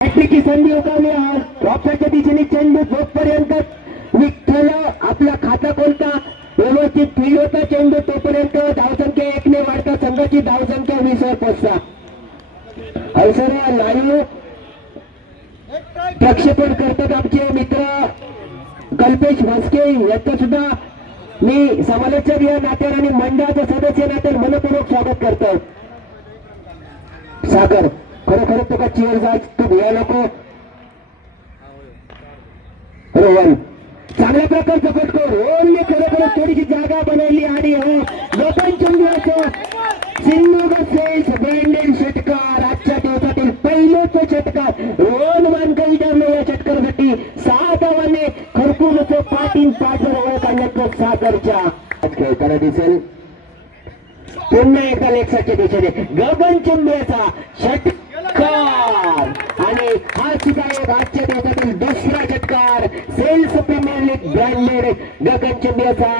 हॅट्रिकची संधी उकावली आज. ड्रॉपच्या दिशेने चेंडू जोपर्यंत विठ्ठल आपला खाता कोणता व्यवस्थित फील्ड होता चेंडू तोपर्यंत धावसंख्या एक ने वाढता संघाची धावसंख्या वीस वर पोचता. अवसर लाईव्ह प्रक्षेपण करतात आमचे मित्र कल्पेश भास्के यांचं सुद्धा मी समालोचक या नात्यावर आणि मंडळाचा सदस्य नात्यावर मनपूर्वक स्वागत करतो. सागर. खरोखर तुका चिअर जाय तू भिया नको. रोहन चांगल्या प्रकारचा फटको रोहनने खरोखर थोडीशी जागा बनवली आणि हो लोकांच्या सिंधू सेल्स ब्रँडेड षटकार आजच्या दिवसातील पहिलेच षटकार. रोहन मानकरी ठरले या षटकारासाठी सहा धावाने खरपून असं पाटील पाच ओळ काढण्याचं सागरच्या. खेळताना दिसेल. पुन्हा एकदा लेक्साच्या दिशेने. गगन चुंबेचा षटकार हा सुद्धा एक आजच्या दिवसातील दुसरा षटकार sales premier league branded Gagan चुंबेचा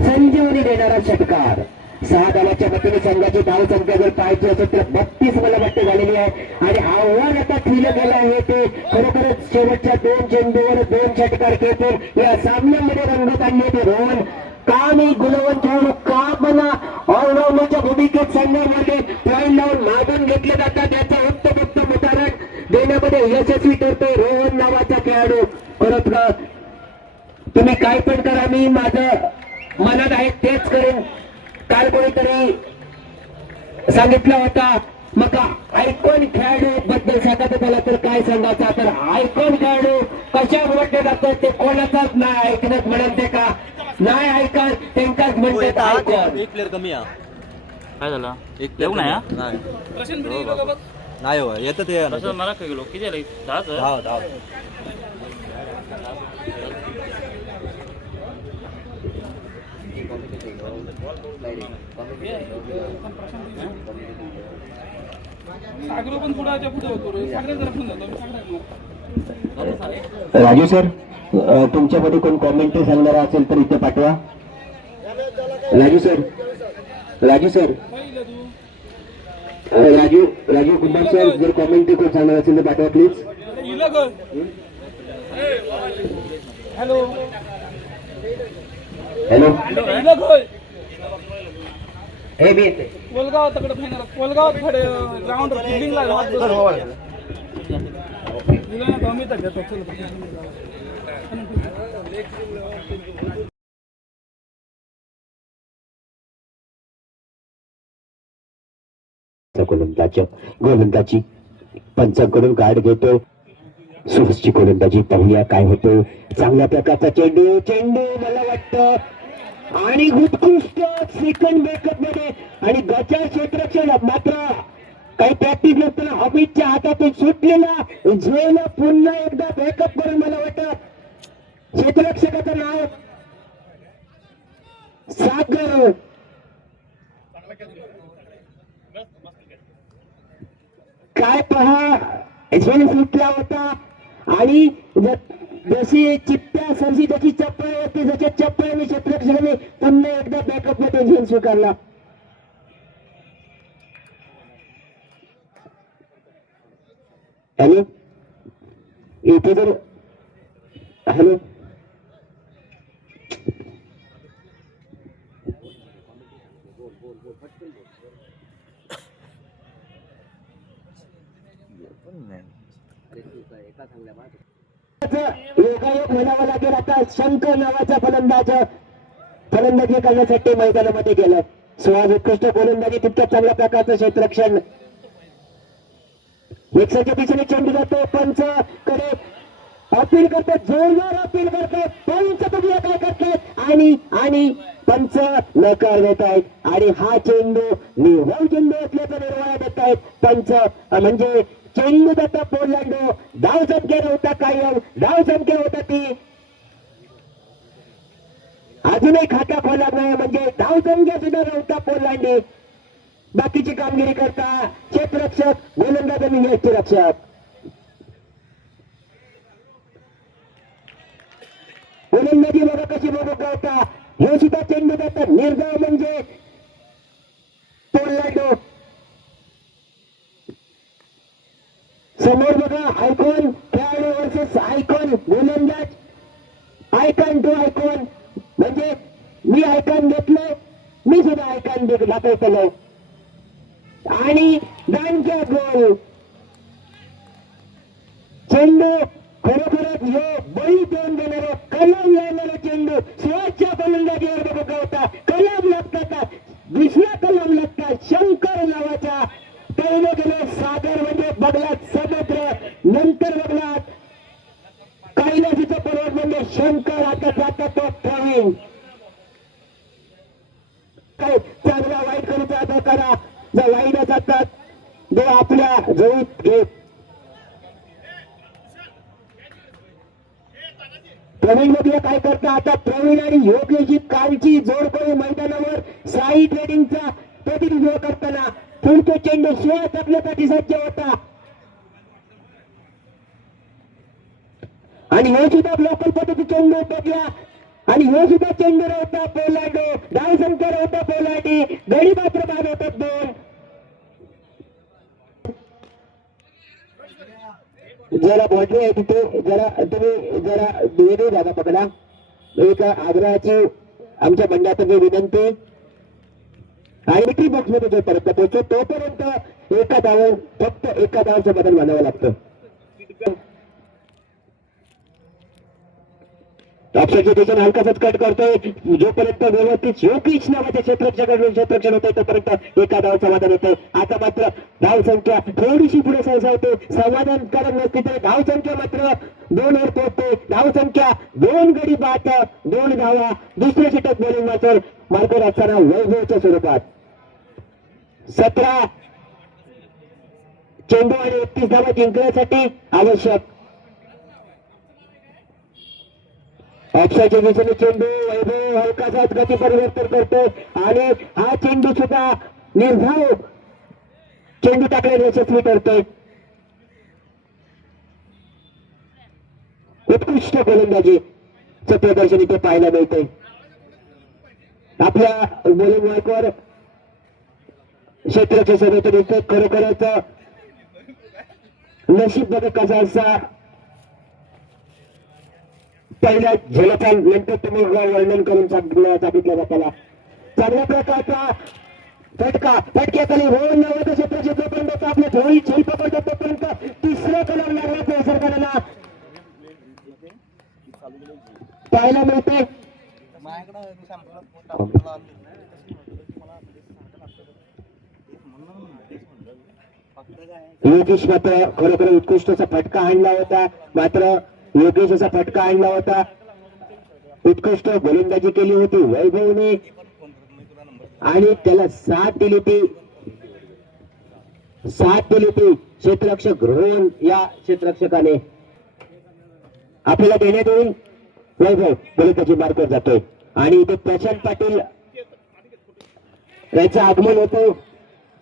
संजीवनी देणारा षटकार. सहा दलाच्या वतीने संघाची धाव संख्या जर पाहायची असेल तर बत्तीस मला वाटते झालेली आहे. आणि आव्हान आता ठेवलं गेलं आहे ते. खरोखरच शेवटच्या दोन चेंडूवर दोन षटकार खेळतील. या सामन्यामध्ये रंगत आणले ते रोहन का नाही गुणवंत खेळाडू का मला ऑलराऊंडरच्या भूमिकेत संघामध्ये पॉईंट लावून मागून घेतले जातात. त्याचा यशस्वी ठरतोय रोहन नावाचा खेळाडू परत तुम्ही काय पण करा मी माझं मनात आहे तेच करेन. काल कोणीतरी सांगितलं होता मग आयकॉन खेळाडू बद्दल सांगायचं झालं तर काय सांगायचं? तर आयकॉन खेळाडू कशा म्हटले जातात ते कोणाचाच नाही ऐकण्यात म्हणत ते का? नाही ऐकत त्यांचाच म्हणतात आयकॉन एक प्लेअर कमी आहे. काय झालं? एक player नाही. हा? नाही हो येतं ते कसं मला काय गेलो किती आले? दहाच धाव धाव सागरो पण पुढे पुढे होतो रे सागरे जरा पुढे जातो मी सागरे राजू सर अ, तुमच्यामध्ये कोण कॉमेंट्री सांगणारा असेल तर इथे पाठवा. राजू सर राजू सर पाहिलं तू अ, राजू राजू कुमार सर जर कॉमेंट्री कोण सांगणार असेल तर पाठवा प्लीज हिला हॅलो हे मी येते कोलगाव तकडे फायनल कोलगावकडे ग्राउंड फिल्डिंगला हिला ना कमी तर घेतो. चल गोलंदाज गोलंदाजी. पंचांकडून गार्ड घेतो. सुरजची गोलंदाजी पाहूया काय होतो. चांगल्या प्रकारचा चेंडू चेंडू मला वाटतं. आणि उत्कृष्ट सेकंड बेकअपमध्ये. आणि गचा क्षेत्ररक्षण मात्र काही प्रॅक्टिस नसताना अमितच्या हातातून सुटलेला. झेल पुन्हा एकदा बेकअप करून मला वाटतं. क्षेत्ररक्षकाचं नाव सागर. काय पहा? झेल सुटला होता. आणि जशी चिप्प्या सरशी जशी चप्पल होती जशी चप्पल आणि क्षेत्ररक्षकाने पुन्हा एकदा बॅकअपमध्ये झेल स्वीकारला. हॅलो? इथे जर हॅलो? लोकायोग म्हणावं लागेल आता शंकर नावाचा फलंदाज फलंदाजी करण्यासाठी मैदानामध्ये गेलं सुहास उत्कृष्ट गोलंदाजी तितक्या चांगल्या प्रकारचं क्षेत्ररक्षण एकसाच्या दिशेने चेंडू जातो पंच कडे अपील करतो जोरदार अपील करतो पंच तुम्ही काय करतात आणि आणि पंच नकार देत आहेत आणि हा चेंडू निव्वळ चेंडू असल्याचा निर्वाळा देत आहेत पंच म्हणजे चेंडू जाता पोलांडो धाव संख्या नव्हता कायम. धाव संख्या होता ती. अजूनही खाता खोला नाही म्हणजे धाव संख्या सुद्धा नव्हता पोलांडे बाकीची कामगिरी करता क्षेत्ररक्षक गोलंदाज आणि यष्टीरक्षक गोलंदाजी बघा कशी बघू करता हे सुद्धा चेंडू जातात निर्धाव म्हणजे पोलांडो समोर बघा आयकॉन खेळाडू वर्सेस आयकॉन गोलंदाज आयकॉन टू आयकॉन म्हणजे मी आयकॉन घेतलं मी सुद्धा आयकॉन दाखवतलो आणि दानक्या गोल चेंडू खरोखरच यो बळी देऊन देणारा कलम लावणारा चेंडू. शेवटच्या गोलंदाजीवर बघा होता? कलम लागतात दुसरा कलम लागतात. शंकर नावाच्या पहिले गेले सागर म्हणजे बघलात समुद्र नंतर बघलात कैलासीचं पर्वत म्हणजे शंकर आता जातात तो प्रवीण. काय? चांगला वाईट करूचा आता करा. जर वाईट जातात तो आपल्या जवळ घेत. प्रवीणमध्ये काय करता? आता प्रवीण आणि योगेशी कालची जोड करून मैदानावर साई ट्रेडिंगचा प्रतिनिधित्व करताना पुढतो चेंडू शिवाय आपल्या सज्ज होता आणि हे सुद्धा लोकल पद्धती चेंडू बघूया आणि हे सुद्धा चेंडू होता पोलांडो डाव संकर होता पोलांडी गडी मात्र बाद होतात दोन जरा बॉटरी आहे तिथे जरा तुम्ही जरा वेगळी जागा पकडा एक आग्रहाची आमच्या मंडळातर्फे विनंती आणि विक्री बॉक्समध्ये जोपर्यंत पोहोचतो तोपर्यंत एका धाव फक्त एका धावचं बदल म्हणावं लागतं. ऑप्शनचे दिसून हलकाच कट करतोय. जोपर्यंत व्यवस्थित योगीच नावाच्या क्षेत्रक्षण क्षेत्रक्षण होतंय तोपर्यंत एका धाव समाधान होतंय. आता मात्र धाव संख्या थोडीशी पुढे सरसावते समाधानकारक नसते तर धाव संख्या मात्र दोन वर पोहोचते. धाव संख्या दोन गडी बाद दोन धावा. दुसरे षटक बॉलिंग मात्र मार्कर असताना वैभवच्या स्वरूपात. सतरा. चेंडू आणि एकतीस धावा जिंकण्यासाठी आवश्यक. ऑप्शाच्या दिशेने चेंडू वैभव हलकासाच गती परिवर्तन करतो. आणि हा चेंडू सुद्धा निर्धाव चेंडू टाकण्यात यशस्वी करतोय उत्कृष्ट गोलंदाजीचं प्रदर्शन इथे पाहायला मिळतंय आपल्या बोलिंग क्षेत्राच्या क्षेत्राचे सभेत खरोखरच नशीब बघा कसा असा? पहिल्या झलका नंतर तुम्ही वर्णन करून सांगितलं सांगितलं जाताला चांगल्या प्रकारचा फटका फटक्याखाली होऊन नव्हतं क्षेत्र क्षेत्रपर्यंत आपल्या होळी झेल पकडतात तोपर्यंत कलर लागला लागण्याचं सरकारला. पाहायला मिळते योगेश मात्र खरोखर उत्कृष्ट असा फटका आणला होता. मात्र योगेश असा फटका आणला होता. उत्कृष्ट गोलंदाजी केली होती वैभवने. आणि त्याला साथ दिली ती. साथ दिली ती क्षेत्ररक्षक रोहन या क्षेत्ररक्षकाने. आपल्याला देण्यात येईल. वैभव गोलंदाजी मार्कवर जातोय. आणि इथे प्रशांत पाटील. याचं आगमन होतं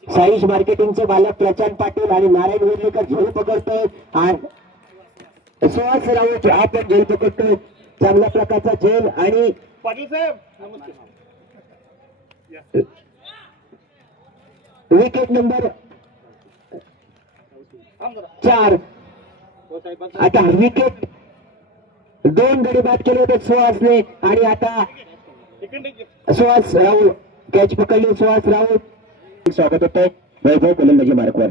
साईश मार्केटिंगचे मालक प्रशांत पाटील आणि नारायण वेर्णेकर झेल पकडतोय. आणि सुहास राऊत हा पण झेल पकडतोय. चांगल्या प्रकारचा झेल आणि पाटील साहेब विकेट नंबर चार. आता विकेट दोन गडी बाद केले होते सुहासने आणि आता सुहास राऊत कॅच पकडली सुहास राऊत. स्वागत होतंय. वैभव गोलंदाजी मार्कवर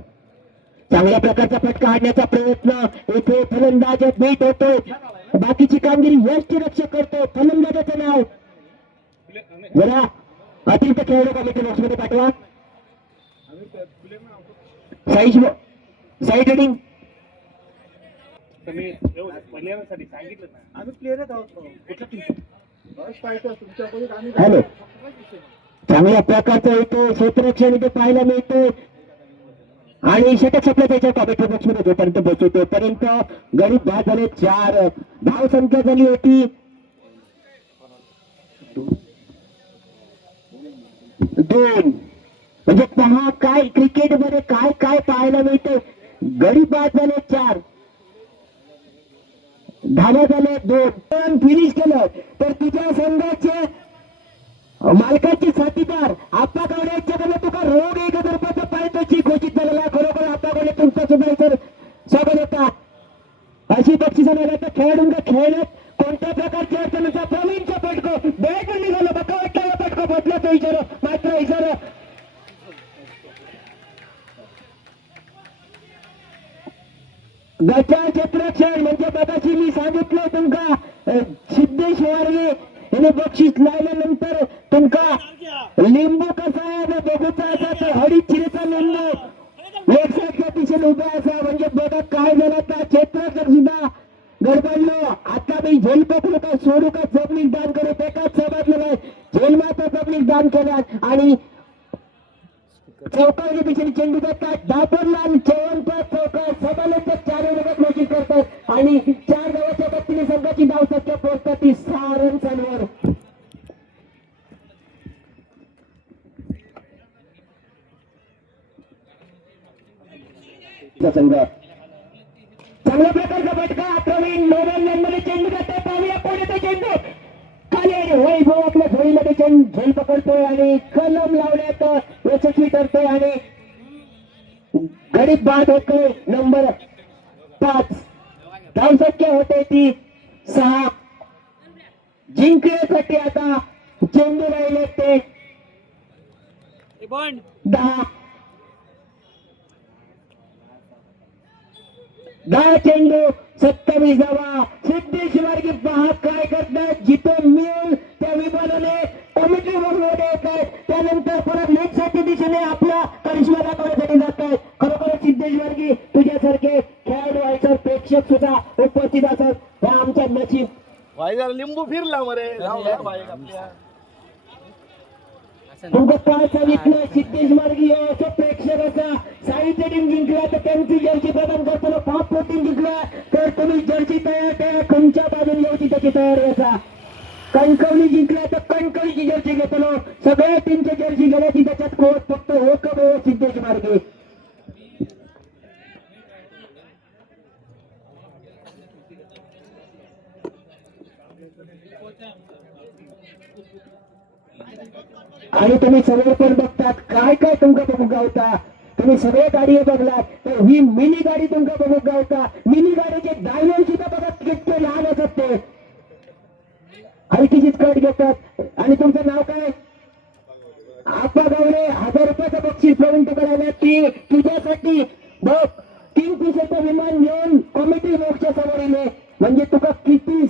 चांगल्या प्रकारचा फटका हाडण्याचा प्रयत्न. येथे फलंदाज भेट होतोय. बाकीची कामगिरी यष्टी रक्षक करतो फलंदाजाचं नाव. जरा अतिरिक्त खेळाडू कमिटी बॉक्समध्ये पाठवा. साईज साईड हेडिंग हॅलो चांगल्या प्रकारचा येतो क्षेत्ररक्षण इथे पाहायला मिळते. आणि षटक आपल्या त्याच्या कॉमेंट्री बॉक्समध्ये जोपर्यंत पोहोचतो तोपर्यंत गरीब बाद झाले चार. धाव संख्या झाली होती. दोन. म्हणजे पहा काय क्रिकेटमध्ये काय काय पाहायला मिळते. गरीब बाद झाले चार. धावा झाले दोन. पण फिनिश केलं. तर तुझ्या संघाचे मालकाची साथीदार आपा गावड्याच्या बोला तुका रोग एक हजार रुपयाचा पारितोषिक घोषित झालेला खरोखर आपा गावडे तुमचा सुद्धा इतर स्वागत होता. अशी बक्षिसा मिळाल्या तर खेळाडूंना म्हणजे खेळण्यात कोणत्या प्रकारची अडचणीचा प्रवीणचा पटको. बॅट पण निघालो म्हणजे बघा वाटला पटको बदला तो इचारो मात्र इचारो गचा क्षेत्रक्षण म्हणजे बघाशी मी सांगितलं तुमका सिद्धेश वारगे हिने बक्षीस लावल्यानंतर तुमका लिंबू कसा आहे बघूचा असा तर हडी चिरीचा लिंबू. एक साईडच्या दिशेने उभा असा म्हणजे बघा काय झालं त्या क्षेत्राचं सुद्धा गडबडलो. आता मी झेल पकडू का सोडू का? जमिनीत दान करू. ते का समजलं नाही झेल माता जमिनीत दान केला आणि चौकाच्या दिशेने चेंडू देतात. दापोरलाल चव्हाणकर चौकार समालोचक चार रगत घोषित करतात. आणि चार गावाच्या बत्तीने संघाची धाव संख्या पोहोचतात ती सहा रन्सांवर संघ. चांगल्या प्रकारचा फटका. प्रवीण मोबाईल नंबर चेंडू करतात पाहूया कोण येतो चेंडू? खाली वैभव आपल्या झोळीमध्ये चेंडू झोल पकडतोय आणि कलम लावण्यात यशस्वी ठरतोय आणि गरीब बाद होतोय नंबर पाच. धावसंख्या होते ती सहा. जिंकण्यासाठी आता चेंडू राहिले ते दहा. दहा चेंडू सत्तावीस धावा सिद्धेश्वर की पहा काय करतात? जिथे मिळून त्या विमानाने कमिटी बरोबर येत आहेत. त्यानंतर परत नेक्स्टच्या दिशेने आपला करिश्मा दाखवण्यासाठी जात आहेत. खरोखर सिद्धेश्वर की तुझ्यासारखे खेळाडू व्हायचं प्रेक्षक सुद्धा उपस्थित असत हे आमच्या नशीब. जरा लिंबू फिरला मरे. तुमचं सिद्धेश मार्गी असं प्रेक्षक असा साहित्य टीम जिंकला तर त्यांची जर्सी प्रदान करताना पाच टीम जिंकला. तर तुम्ही जर्सी तयार करा तुमच्या बाजूने यायची त्याची तयारी असा कणकवली जिंकला तर कणकवलीची जर्सी घेतलो सगळ्या टीमच्या जर्सी गेल्याची त्याच्यात कोच फक्त हो कम हो सिद्धेश मार्गे. आणि तुम्ही सगळे पण बघतात काय काय तुमका बघू गावता तुम्ही सगळे गाडी बघलात तर ही मिनी गाडी तुमका बघू गावता मिनी गाडीचे डायव्हर सुद्धा बघत कितके लहान असत ते. हलकीचीच कट घेतात. आणि तुमचं नाव काय? आपा गावले हजार रुपयाचं बक्षीस प्रवीण तुकडे ती तुझ्यासाठी बघ तीन दिवसाचं विमान घेऊन कमिटी मोक्षच्या समोर येणे म्हणजे तुका किती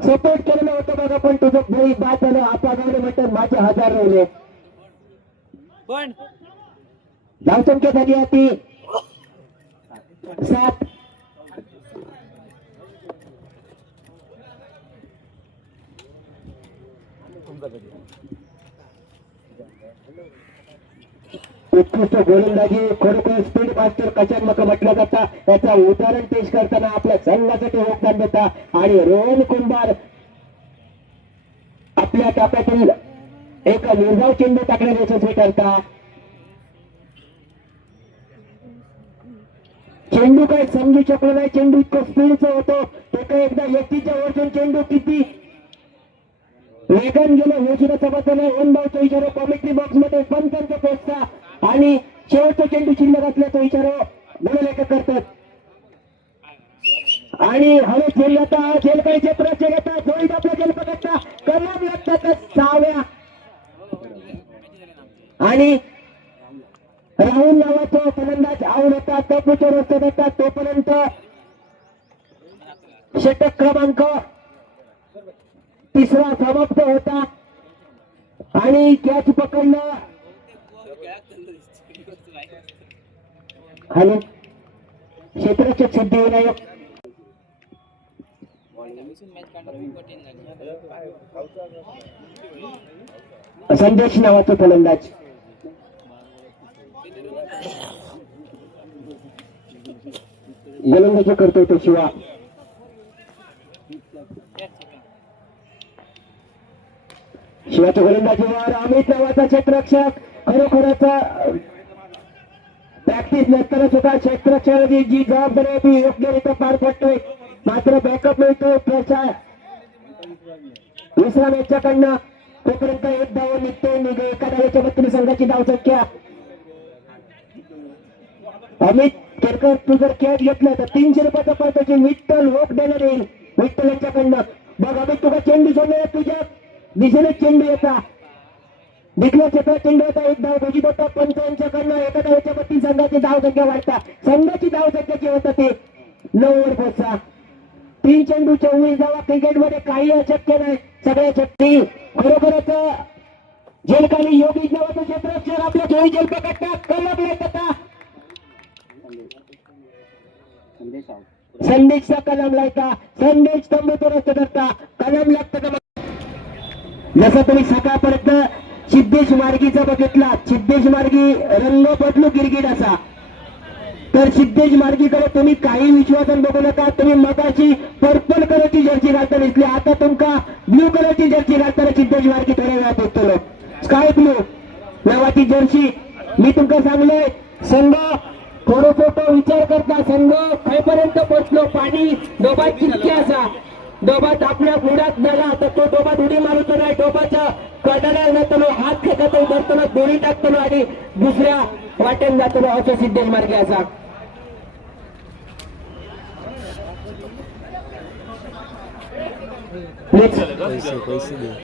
सपोर्ट केलेलं होतं बघा पण तुझं भाई बाद झालं. आपा गावले म्हणतात माझे हजार राहिले. पण धावसंख्या झाली आहे ती. सात. उत्कृष्ट गोलंदाजी खरोखर स्पीड मास्टर कशात म्हटलं जाता. त्याचा उदाहरण पेश करताना आपल्या संघासाठी योगदान देता. आणि रोहन कुंभार आपल्या ताफ्यातील एक निर्धाव चेंडू टाकण्यात यशस्वी ठरता. चेंडू काय समजू शकलो नाही? चेंडू इतकं स्पीडचा होतो. तो काय एकदा व्यक्तीच्या वरतून चेंडू किती वेगन गेलं हे सुद्धा समजलं विचारो वन कॉमेंट्री बॉक्समध्ये पंचांचा पोचता आणि शेवटचा चेंडू शिल्लक असल्याचा इशारा गोललेखक करतात. आणि हवे खेळ जाता खेळ काही क्षेत्राचे घेता जोडीत आपला खेळ पकडता कलम लागतात सहाव्या. आणि राहुल नावाचा फलंदाज आऊन होता टपूच्या रस्ते देतात तोपर्यंत षटक क्रमांक तिसरा समाप्त होता. आणि कॅच पकडलं. आणि क्षेत्राचे सिद्धिविनायक. संदेश नावाचा फलंदाज. गोलंदाजी करतोय तो शिवा. शिवाच्या गोलंदाजीवर अमित नावाचा क्षेत्ररक्षक खरोखरच प्रॅक्टिस नसताना सुद्धा क्षेत्ररक्षणाची जी जबाबदारी आहे ती योग्यरित्या पार पडतोय. मात्र बॅकअप मिळतो प्रचार विश्राम याच्याकडनं तोपर्यंत एक धाव निघतो निघ. एका धावेच्या मतीने संघाची धाव संख्या. अमित केरकर तू जर कॅच घेतला तर तीनशे रुपयाचा पाठवायचे विठ्ठल होप देणार येईल विठ्ठल यांच्याकडनं. बघ अमित तुझा चेंडू सोडणार तुझ्या दिशेने चेंडू येता देखील क्षेत्रात चेंडू होता एक धाव घोषित होता पंच यांच्याकडनं एका धावच्या पत्ती संघाची धावसंख्या वाढता संघाची धावसंख्या जी होता ते नऊ ओव्हर पोहोचता तीन चेंडू चोवीस धावा क्रिकेटमध्ये काही अशक्य नाही सगळ्या शक्ती खरोखरच जेलखाली योगी नावाचं क्षेत्र आपल्या चोळी जेल पकडतात कलम लायकता संदेशचा कलम लायता संदेश तंबूतून धरता कलम लागतं जसं तुम्ही सकाळपर्यंत सिद्धेश मार्गीचा बघितला सिद्धेश मार्गी रंग बदलू गिरगिट असा. तर सिद्धेश मार्गीकडे तुम्ही काही विश्वासन बघू नका तुम्ही मगाशी पर्पल कलरची जर्सी घालताना दिसली आता तुमका ब्ल्यू कलरची जर्सी घालताना सिद्धेश मार्गी थोड्या वेळा दिसतो स्काय ब्लू नावाची जर्सी मी तुमका सांगलोय संघ थोडस फोटो विचार करता संघ खायपर्यंत पोचलो पाणी डोबात कितके असा. डोबात आपल्या बुडात झाला तर तो डोबात उडी मारतो नाही. डोबाच्या कडाला नेतो हात खेळतो धरतो दोरी टाकतो आणि दुसऱ्या वाटेन जातो असं सिद्धेश मार्गे असा. Next.